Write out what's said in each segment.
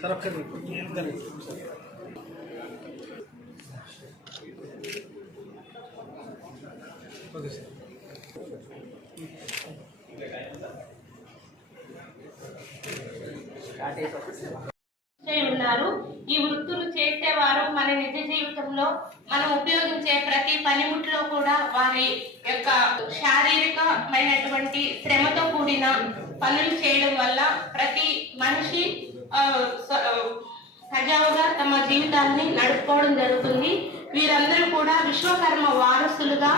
Sir ಅಕ್ಕಿ okay sir మన నిజ జీవితంలో మనం ఉపయోగించే ప్రతి పనిముట్లో కూడా వారి యొక్క శారీరకమైనటువంటి శ్రమతో కూడిన పనులు చేయడం వల్ల ప్రతి మనిషి సజావుగా తమ జీవితాన్ని నడుపుకోవడం జరుగుతుంది. వీరందరూ కూడా విశ్వకర్మ వారసులుగా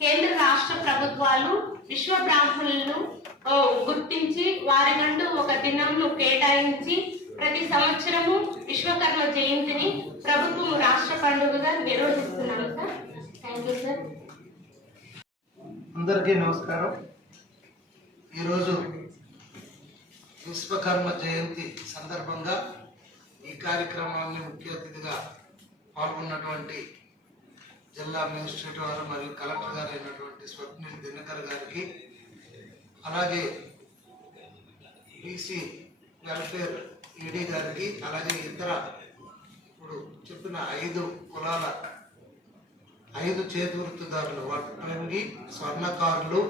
కేంద్ర రాష్ట్ర ప్రభుత్వాలు విశ్వ బ్రాహ్మణులను ఓ, గుర్తించి వారికంటూ ఒక దినంను కేటాయించి ప్రతి సంవత్సరము విశ్వకర్మ జయంతిని సార్ థ్యాంక్ యూ సార్ అందరికీ నమస్కారం. ఈరోజు విశ్వకర్మ జయంతి సందర్భంగా ఈ కార్యక్రమాన్ని ముఖ్య అతిథిగా పాల్గొన్నటువంటి జిల్లా అడ్మినిస్ట్రేటివ్ వారు మరియు కలెక్టర్ గారు అయినటువంటి స్వప్నిల్ దినకర్ గారికి అలాగే బీసీ వెల్ఫేర్ ఈడీ గారికి అలాగే ఇతర ఇప్పుడు చెప్పిన ఐదు కులాల ఐదు చేతివృత్తిదారులు వడ్రంగి స్వర్ణకారులు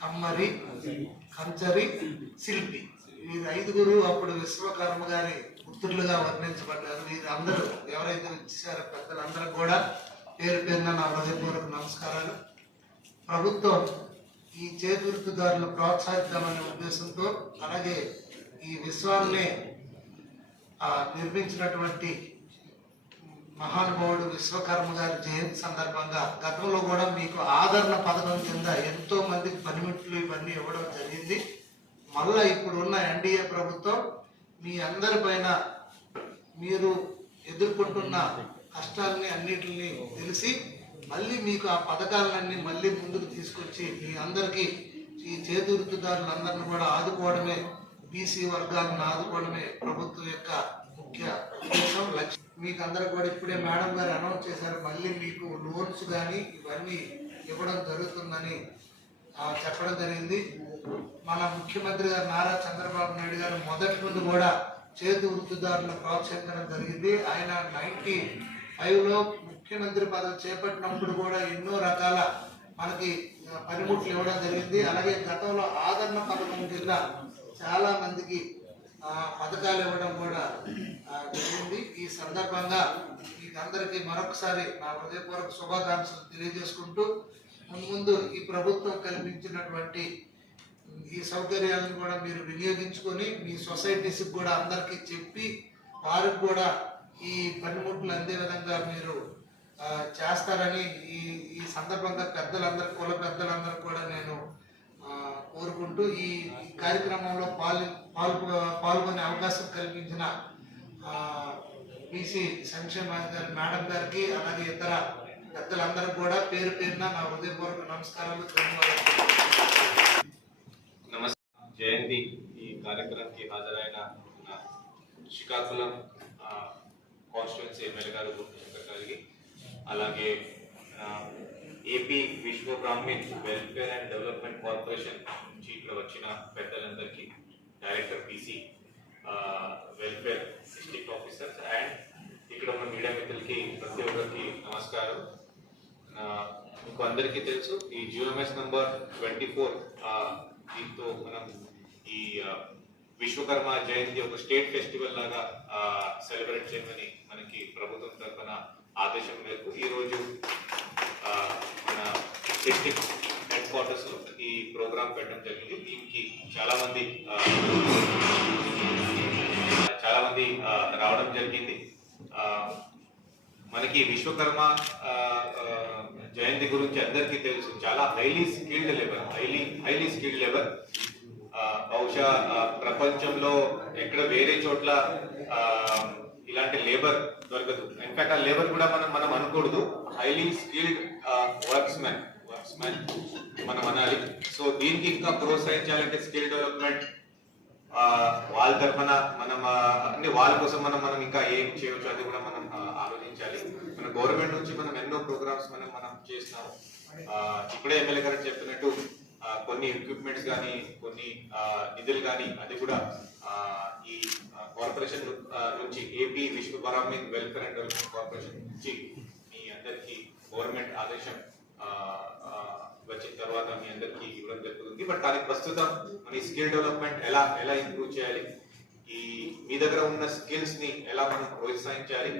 కమ్మరి కంచరి శిల్పి. వీరు ఐదుగురు అప్పుడు విశ్వకర్మ గారి పుత్రులుగా వర్ణించబడ్డారు. వీరు అందరూ ఎవరైతే ఇచ్చారో పెద్దలందరూ కూడా పేరు పేరున నా హృదయపూర్వక నమస్కారాలు. ప్రభుత్వం ఈ చేతివృత్తిదారులను ప్రోత్సహిద్దామనే ఉద్దేశంతో అలాగే ఈ విశ్వాన్ని నిర్మించినటువంటి మహానుభావుడు విశ్వకర్మ గారి జయంతి సందర్భంగా గతంలో కూడా మీకు ఆదరణ పథకం కింద ఎంతో మంది పనిముట్లు ఇవన్నీ ఇవ్వడం జరిగింది. మళ్ళా ఇప్పుడు ఉన్న ఎన్డీఏ ప్రభుత్వం మీ అందరి పైన మీరు ఎదుర్కొంటున్న కష్టాలని అన్నిటిని తెలిసి మళ్ళీ మీకు ఆ పథకాలన్నీ మళ్ళీ ముందుకు తీసుకొచ్చి మీ అందరికీ ఈ చేతి వృత్తిదారులందరిని కూడా ఆదుకోవడమే బీసీ వర్గాలను ఆదుకోవడమే ప్రభుత్వం యొక్క ముఖ్య ఉద్దేశం లక్ష్యం. మీకు అందరు కూడా ఇప్పుడే మేడం గారు అనౌన్స్ చేశారు మళ్ళీ మీకు లోన్స్ కానీ ఇవన్నీ ఇవ్వడం జరుగుతుందని ఆ, చెప్పడం జరిగింది. మన ముఖ్యమంత్రి గారు నారా చంద్రబాబు నాయుడు గారు మొదటి నుండి కూడా చేతి వృత్తిదారులను ప్రోత్సహించడం జరిగింది. ఆయన నైన్టీ ఫైవ్లో ముఖ్యమంత్రి పదవి చేపట్టినప్పుడు కూడా ఎన్నో రకాల మనకి పనిముట్లు ఇవ్వడం జరిగింది. అలాగే గతంలో ఆదరణ పథకం కింద చాలా మందికి పథకాలు ఇవ్వడం కూడా జరిగింది. ఈ సందర్భంగా మీకు అందరికీ మరొకసారి నా హృదయపూర్వక శుభాకాంక్షలు తెలియజేసుకుంటూ ముందు ఈ ప్రభుత్వం కల్పించినటువంటి ఈ సౌకర్యాలను కూడా మీరు వినియోగించుకొని మీ సొసైటీస్కి కూడా అందరికీ చెప్పి వారికి కూడా ఈ పనిముట్లు అందే విధంగా మీరు చేస్తారని ఈ ఈ సందర్భంగా పెద్దలందరూ కుల పెద్దలందరూ కూడా నేను కోరుకుంటూ ఈ కార్యక్రమంలో పాలు పాల్గొ పాల్గొనే అవకాశం కల్పించిన బీసీ సంక్షేమ అధికారి మేడం గారికి అలాగే ఇతర పెద్దలందరూ కూడా పేరు పేరున నా హృదయపూర్వక నమస్కారాలు ధన్యవాదాలు. నమస్తే. జయంతి ఈ కార్యక్రమానికి హాజరైన శ్రీకాకుళం కాన్స్టిట్యున్సీ ఎమ్మెల్యే గారు గుర్తుశంకర్ గారికి అలాగే AP Vishwa Brahmin welfare and development corporation నుంచి ఇక్కడ వచ్చిన పెద్దలందరికీ director PC welfare district officers and ఇక్కడ ఉన్న మీడియా మిత్రులకి ప్రతి ఒక్కరికి నమస్కారం. ఆ, మీకు అందరికీ తెలుసు ఈ జియోఎంఎస్ నంబర్ ట్వంటీ ఫోర్ దీంతో మనం ఈ ఆ, విశ్వకర్మ జయంతి ఒక స్టేట్ ఫెస్టివల్ లాగా సెలబ్రేట్ చేయమని మనకి ప్రభుత్వం తరఫున ఆదేశం మేరకు ఈ రోజు హెడ్ క్వార్టర్స్లో ఈ ప్రోగ్రామ్ పెట్టడం జరిగింది. దీనికి చాలామంది చాలామంది రావడం జరిగింది. మనకి విశ్వకర్మ జయంతి గురించి అందరికీ తెలుసు. చాలా highly skilled labour highly highly skilled labour బహుశా ప్రపంచంలో ఎక్కడ వేరే చోట్ల ఇలాంటి లేబర్ దొరకదు. ఇన్ఫాక్ట్ ఆ లేబర్ కూడా మనం మనం అనకూడదు. Highly skilled works works man మనం అనాలి. సో దీనికి ఇంకా ప్రోత్సహించాలంటే స్కిల్ డెవలప్మెంట్ వాళ్ళ తరఫున మనం అంటే వాళ్ళ కోసం మనం మనం ఇంకా ఏం చేయవచ్చు అది కూడా మనం ఆలోచించాలి. మన గవర్నమెంట్ నుంచి మనం ఎన్నో ప్రోగ్రామ్స్ మనం మనం చేస్తాము ఇప్పుడే ఎమ్మెల్యే గారు చెప్పినట్టు కొన్ని ఎక్విప్మెంట్స్ కానీ కొన్ని నిధులు కానీ అది కూడా ఈ కార్పొరేషన్ నుంచి AP Vishwa Brahmin welfare and development corporation నుంచి మీ అందరికీ గవర్నమెంట్ ఆదేశం వచ్చిన తర్వాత మీ అందరికీ ఇవ్వడం జరుగుతుంది. బట్ కానీ ప్రస్తుతం మన స్కిల్ డెవలప్మెంట్ ఎలా ఎలా ఇంప్రూవ్ చేయాలి? ఈ మీ దగ్గర ఉన్న స్కిల్స్ని ఎలా మనం ప్రోత్సహించాలి?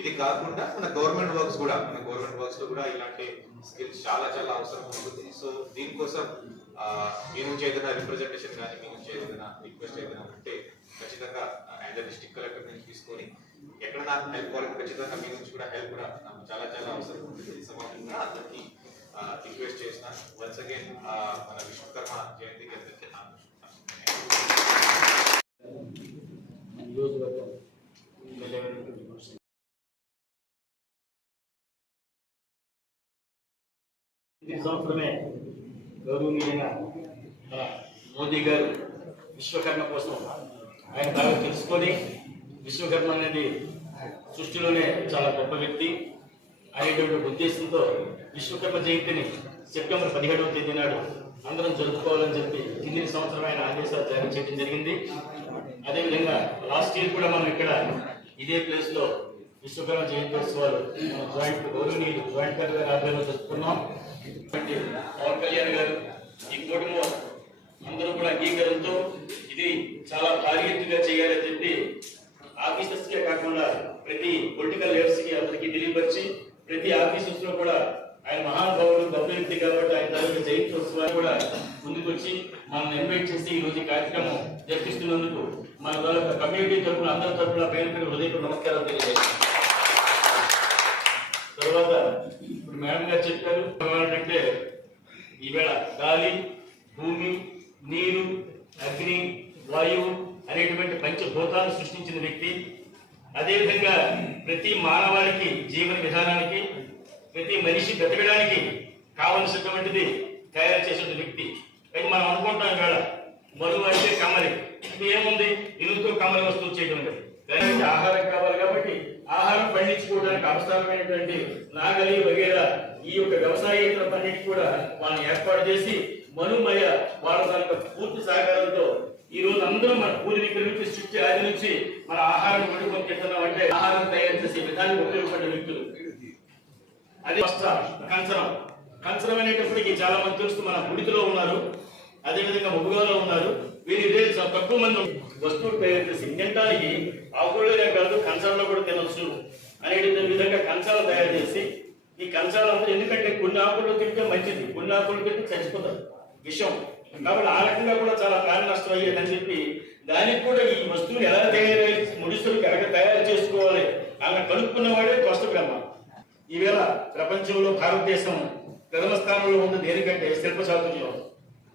ఇది కాకుండా మన గవర్నమెంట్ వర్క్స్ కూడా మన గవర్నమెంట్ వర్క్స్లో కూడా ఇలాంటి స్కిల్స్ చాలా చాలా అవసరం ఉంటుంది. సో దీనికోసం మీ నుంచి ఏదైనా రిప్రజెంటేషన్ కానీ మీ నుంచి ఏదైనా రిక్వెస్ట్ ఏదైనా ఉంటే ఖచ్చితంగా యాజ్ డిస్ట్రిక్ట్ కలెక్టర్ నుంచి తీసుకొని ఎక్కడ నాకు హెల్ప్ కావాలి ఖచ్చితంగా మీ నుంచి కూడా హెల్ప్ కూడా నాకు చాలా చాలా అవసరం ఉంటుంది. సమాజంగా అందరికీ రిక్వెస్ట్ చేస్తున్నాను వన్స్ అగైన్ మన విశ్వకర్మ జయంతికి అందరికీ నా నియోజకవర్గం ఎమ్మెల్యే అయినటువంటి మనిషి. ఈ సంవత్సరమే గౌరవనీయమైన మన మోదీ గారు విశ్వకర్మ కోసం ఆయన బాగా తెలుసుకొని విశ్వకర్మ అనేది సృష్టిలోనే చాలా గొప్ప వ్యక్తి అనేటువంటి ఉద్దేశంతో విశ్వకర్మ జయంతిని సెప్టెంబర్ పదిహేడవ తేదీ నాడు అందరం జరుపుకోవాలని చెప్పి కింది సంవత్సరం ఆయన ఆదేశాలు జారీ చేయడం జరిగింది. అదేవిధంగా లాస్ట్ ఇయర్ కూడా మనం ఇక్కడ ఇదే ప్లేస్లో విశ్వకర్మ జయంత్యోత్సవాలు మన జాయింట్ గౌరవనీయులు జాయింట్ కలెక్టర్ గారి ఆధ్వర్యంలో జరుపుకున్నాం. పవన్ కళ్యాణ్ గారు ఈ కుటుంబం అందరూ కూడా అంగీకారంతో ఇది చాలా టార్గెట్గా చేయాలని చెప్పి ఆఫీసర్స్కే కాకుండా ప్రతి పొలిటికల్ లీడర్స్కి అందరికీ అందరికీ తెలియపరిచి ప్రతి ఆఫీసర్స్లో కూడా ఆయన మహానుభావుడు గొప్ప వ్యక్తి కాబట్టి ఆయన తాలూకు జయంత్యోత్సవాన్ని కూడా ముందుకొచ్చి మనం ఇన్వైట్ చేసి ఈ రోజు కార్యక్రమం జరిపిస్తున్నందుకు మన కమ్యూనిటీ తరఫున అందరి తరఫున పేరు పేరు హృదయపూర్వక నమస్కారాలు తెలియజేస్తాం తర్వాత ఇప్పుడు మేడం గారు చెప్పారు అంటే ఈవేళ గాలి భూమి నీరు అగ్ని వాయువు అనేటువంటి పంచభూతాలు సృష్టించిన వ్యక్తి. అదేవిధంగా ప్రతి మానవాళికి జీవన విధానానికి ప్రతి మనిషి బ్రతకడానికి కావలసినటువంటిది తయారు చేసిన వ్యక్తి. అయితే మనం అనుకుంటాం ఇక్కడ మరువు అంటే కమ్మలి ఇది ఏముంది? ఇనుతో కమ్మలి వస్తువు చేయడం లేదు దానికి ఆహారం కావాలి కాబట్టి ఆహారం పండించుకోవడానికి అవసరమైనటువంటి నాగలి వగేరా ఈ యొక్క వ్యవసాయేతర పన్నిటి కూడా వాళ్ళని ఏర్పాటు చేసి మనుమయ వాళ్ళ యొక్క పూర్తి సహకారంతో ఈ రోజు అందరూ మన పూర్వీకుల నుంచి సృష్టి ఆది నుంచి మన ఆహారం వండుకొని తింటున్నాం అంటే ఆహారం తయారు చేసే విధానం ఉపయోగపడే వ్యక్తులు. అది వస్త్ర కంచరం. కంచరం అనేటప్పటికి చాలా మంది తెలుసు మన గుడితిలో ఉన్నారు. అదేవిధంగా ముగ్గులో ఉన్నారు. వీరు ఇదే చాలా తక్కువ మంది వస్తువులు తయారు చేసి తినడానికి ఆకులనే కాదు కంచాలలో కూడా తినొచ్చు అనేటువంటి విధంగా కంచాలు తయారు చేసి ఈ కంచాలు అంతా ఎందుకంటే కొన్ని ఆకులు తింటే మంచిది కొన్ని ఆకులు తింటే చచ్చిపోతారు విషం. కాబట్టి ఆ రకంగా కూడా చాలా ప్రాణ నష్టం అయ్యేదని చెప్పి దానికి కూడా ఈ వస్తువులు ఎలా తయారు ముడిసులకు ఎలా తయారు చేసుకోవాలి అలా కనుక్కున్న వాడే కొత్త బ్రహ్మ ఈవేళ ప్రపంచంలో భారతదేశం ప్రథమ స్థానంలో ఉంది దేనికంటే శిల్ప చాతుర్యం.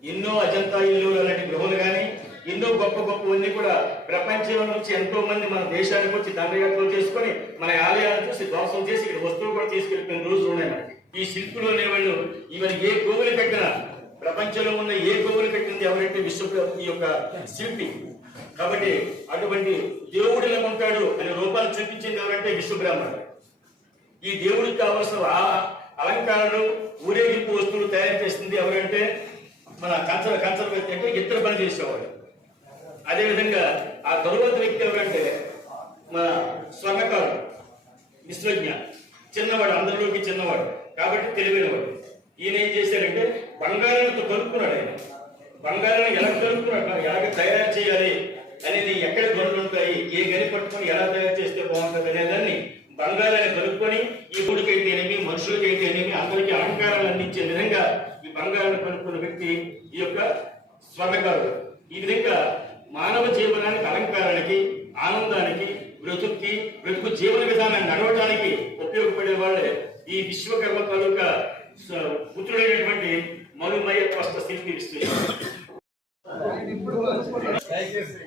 ఎన్నో అజంతా ఇల్లు అలాంటి గృహలు కానీ ఎన్నో గొప్ప గొప్పవన్నీ కూడా ప్రపంచం నుంచి ఎంతో మంది మన దేశానికి వచ్చి దండయాత్రలు చేసుకొని మన ఆలయాలను చూసి ధ్వంసం చేసి ఇక్కడ వస్తువులు కూడా తీసుకెళ్ళిపోయిన రోజులు ఉన్నాయి మనకి. ఈ శిల్పులు అనేవాళ్ళు ఇవన్నీ ఏ గోవులు కట్టినా ప్రపంచంలో ఉన్న ఏ గోవులు కట్టింది ఎవరైతే విశ్వ ఈ యొక్క శిల్పి. కాబట్టి అటువంటి దేవుడిలా ఉంటాడు అనే రూపాలు చూపించింది ఎవరంటే విశ్వబ్రాహ్మణుడు ఈ దేవుడికి కావలసిన ఆ- అలంకారాలు ఊరేగింపు వస్తువులు తయారు చేసింది ఎవరంటే మన కంచర కంచర వ్యక్తి అంటే ఇద్దరు పని చేసేవాడు అదేవిధంగా ఆ తరువాత వ్యక్తి ఎవరంటే మన స్వర్ణకారుడు విశ్వజ్ఞ. చిన్నవాడు అందరిలోకి చిన్నవాడు కాబట్టి తెలివైనవాడు. ఈయన ఏం చేశాడంటే బంగారాన్ని కలుపుకున్నాడు ఆయన. బంగారాన్ని ఎలా కలుపుకున్నాడు ఎలాగ తయారు చేయాలి? అనేది ఎక్కడ గొడవలు ఉంటాయి ఏ గని పట్టుకొని ఎలా తయారు చేస్తే బాగుంటుంది? అనేదాన్ని బంగారాన్ని కలుపుకొని ఈ గుడికైతేనేమి మనుషులకైతేనేమి అందరికీ అలంకారాలు అందించే విధంగా ఈ బంగారాన్ని కలుపుకున్న వ్యక్తి ఈ యొక్క స్వర్ణకారుడు. ఈ విధంగా మానవ జీవనానికి అలంకారానికి ఆనందానికి బ్రతుక్కి బ్రతుకు జీవన విధానాన్ని నడవడానికి ఉపయోగపడే వాళ్ళే ఈ విశ్వకర్మ తాలూకా పుత్రుడైనటువంటి మనుమయ వస్త్ర శిల్పి విశ్వ దయచేసి.